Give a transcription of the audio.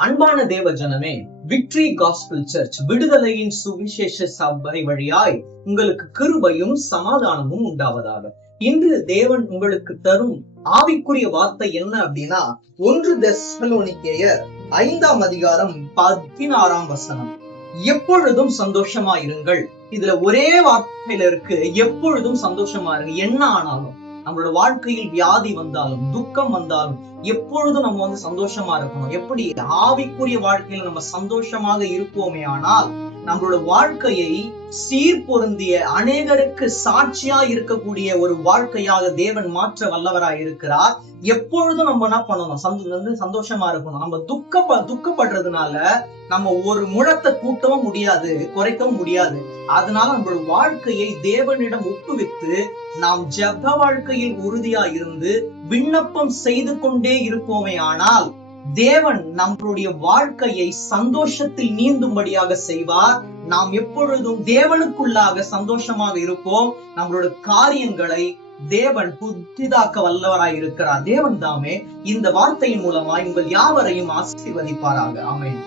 அன்பான தேவ ஜனமே, விக்டரி காஸ்பல் சர்ச் விடுதலையின் சுவிசேஷ சபை வழியாய் உங்களுக்கு கிருபையும் சமாதானமும் உண்டாவதாக. இன்று தேவன் உங்களுக்கு தரும் ஆவிக்குரிய வார்த்தை என்ன அப்படின்னா, 1 தெசலோனிக்கேயர் 5ஆம் அதிகாரம் 16ஆம் வசனம். எப்பொழுதும் சந்தோஷமா இருங்கள். இதுல ஒரே வார்த்தையில இருக்கு, எப்பொழுதும் சந்தோஷமா இருங்க. என்ன ஆனாலும், நம்மளோட வாழ்க்கையில் வியாதி வந்தாலும் துக்கம் வந்தாலும் எப்பொழுதும் நம்ம சந்தோஷமா இருக்கணும். எப்படி ஆவிக்குரிய வாழ்க்கையில நம்ம சந்தோஷமாக இருப்போமே ஆனால் நம்மளோட வாழ்க்கையை சீர்பொருந்திய அநேகருக்கு சாட்சியா இருக்கக்கூடிய ஒரு வாழ்க்கையாக தேவன் மாற்ற வல்லவராய் இருக்கிறார். எப்பொழுதும் நம்ம என்ன பண்ணணும்? சந்தோஷமா இருக்கணும். நம்ம துக்கப்படுறதுனால நம்ம ஒரு முழத்தை கூட்டவும் முடியாது, குறைக்கவும் முடியாது. அதனால நம்மளோட வாழ்க்கையை தேவனிடம் ஒப்புவித்து நாம் ஜெப வாழ்க்கையில் உறுதியா இருந்து விண்ணப்பம் செய்து கொண்டே இருப்போமே ஆனால் தேவன் நம்மளுடைய வாழ்க்கையை சந்தோஷத்தில் நீந்தும்படியாக செய்வார். நாம் எப்பொழுதும் தேவனுக்குள்ளாக சந்தோஷமாக இருப்போம். நம்மளோட காரியங்களை தேவன் புதிதாக்க வல்லவராய் இருக்கிறார். தேவன் தாமே இந்த வார்த்தையின் மூலமாய் உங்கள் யாவரையும் ஆசீர்வதிப்பாராக. ஆமென்.